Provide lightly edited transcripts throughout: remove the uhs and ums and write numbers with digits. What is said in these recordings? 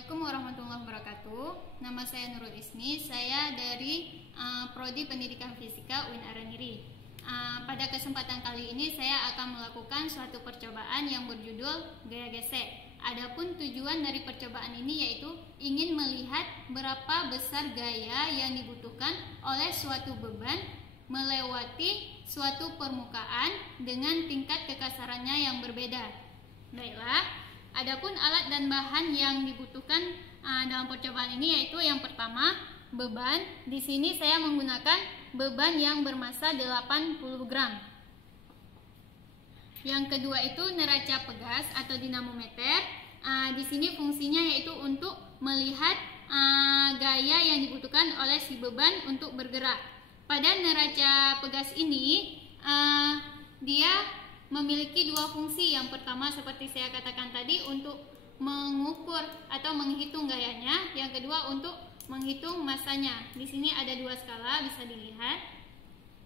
Assalamualaikum warahmatullahi wabarakatuh. Nama saya Nurul Ismi. Saya dari Prodi Pendidikan Fisika UIN Araniri. Pada kesempatan kali ini saya akan melakukan suatu percobaan yang berjudul gaya gesek. Adapun tujuan dari percobaan ini yaitu ingin melihat berapa besar gaya yang dibutuhkan oleh suatu beban melewati suatu permukaan dengan tingkat kekasarannya yang berbeda. Baiklah. Adapun alat dan bahan yang dibutuhkan dalam percobaan ini yaitu yang pertama beban. Di sini saya menggunakan beban yang bermassa 80 gram. Yang kedua itu neraca pegas atau dinamometer. Di sini fungsinya yaitu untuk melihat gaya yang dibutuhkan oleh si beban untuk bergerak. Pada neraca pegas ini dia memiliki dua fungsi. Yang pertama seperti saya katakan tadi untuk mengukur atau menghitung gayanya, yang kedua untuk menghitung massanya. Di sini ada dua skala bisa dilihat.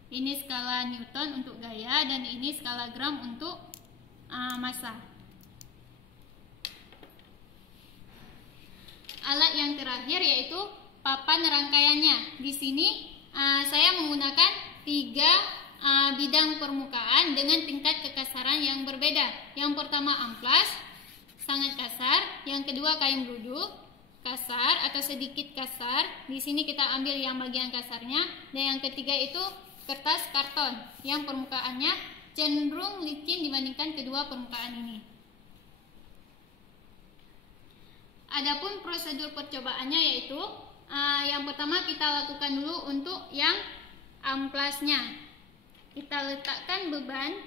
Ini skala Newton untuk gaya dan ini skala gram untuk massa. Alat yang terakhir yaitu papan rangkaiannya. Di sini saya menggunakan 3 bidang permukaan dengan tingkat kekasaran yang berbeda. Yang pertama amplas, sangat kasar. Yang kedua kain blueduk, kasar atau sedikit kasar. Di sini kita ambil yang bagian kasarnya. Dan yang ketiga itu kertas karton, yang permukaannya cenderung licin dibandingkan kedua permukaan ini. Adapun prosedur percobaannya yaitu yang pertama kita lakukan dulu untuk yang amplasnya. Kita letakkan beban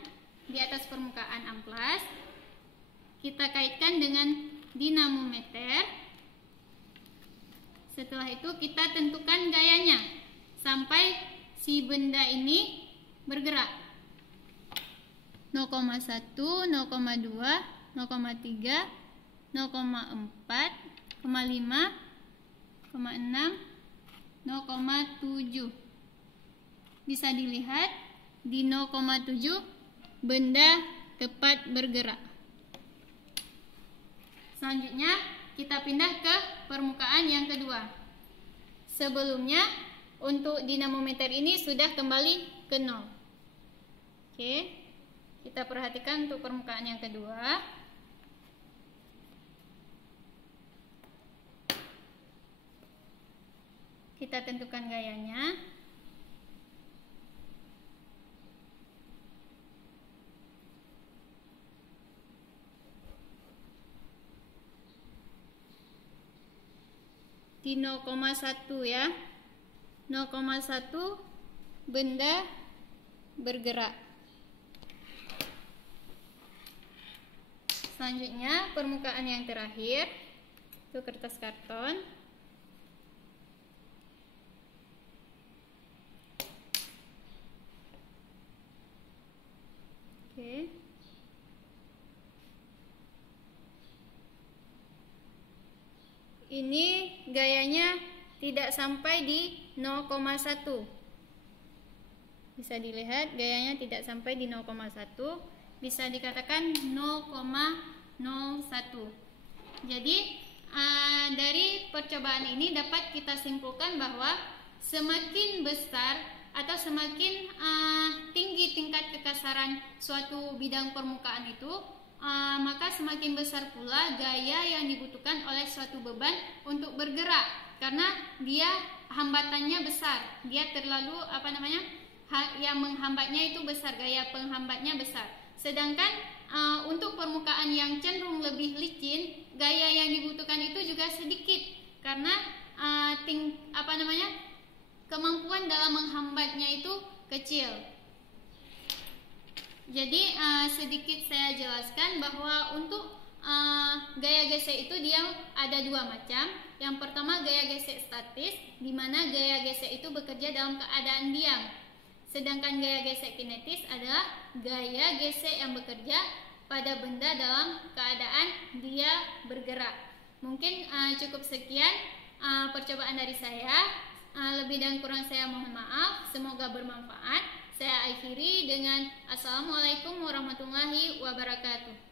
di atas permukaan amplas. Kita kaitkan dengan dinamometer. Setelah itu kita tentukan gayanya sampai si benda ini bergerak. 0,1, 0,2, 0,3, 0,4, 0,5, 0,6, 0,7. Bisa dilihat di 0,7 benda tepat bergerak. Selanjutnya kita pindah ke permukaan yang kedua. Sebelumnya untuk dinamometer ini sudah kembali ke 0. Oke, kita perhatikan untuk permukaan yang kedua. Kita tentukan gayanya. Di 0,1 ya. 0,1 benda bergerak. Selanjutnya permukaan yang terakhir itu kertas karton. Oke. Ini gayanya tidak sampai di 0,1. Bisa dilihat gayanya tidak sampai di 0,1. Bisa dikatakan 0,01. Jadi dari percobaan ini dapat kita simpulkan bahwa semakin besar atau semakin tinggi tingkat kekasaran suatu bidang permukaan itu, maka semakin besar pula gaya yang dibutuhkan oleh suatu beban untuk bergerak, karena dia hambatannya besar, dia terlalu yang menghambatnya itu besar, gaya penghambatnya besar. Sedangkan untuk permukaan yang cenderung lebih licin, gaya yang dibutuhkan itu juga sedikit, karena kemampuan dalam menghambatnya itu kecil. Jadi sedikit saya jelaskan bahwa untuk gaya gesek itu dia ada dua macam. Yang pertama gaya gesek statis, di mana gaya gesek itu bekerja dalam keadaan diam. Sedangkan gaya gesek kinetis adalah gaya gesek yang bekerja pada benda dalam keadaan dia bergerak. Mungkin cukup sekian percobaan dari saya. Lebih dan kurang saya mohon maaf. Semoga bermanfaat. Saya akhiri dengan Assalamualaikum warahmatullahi wabarakatuh.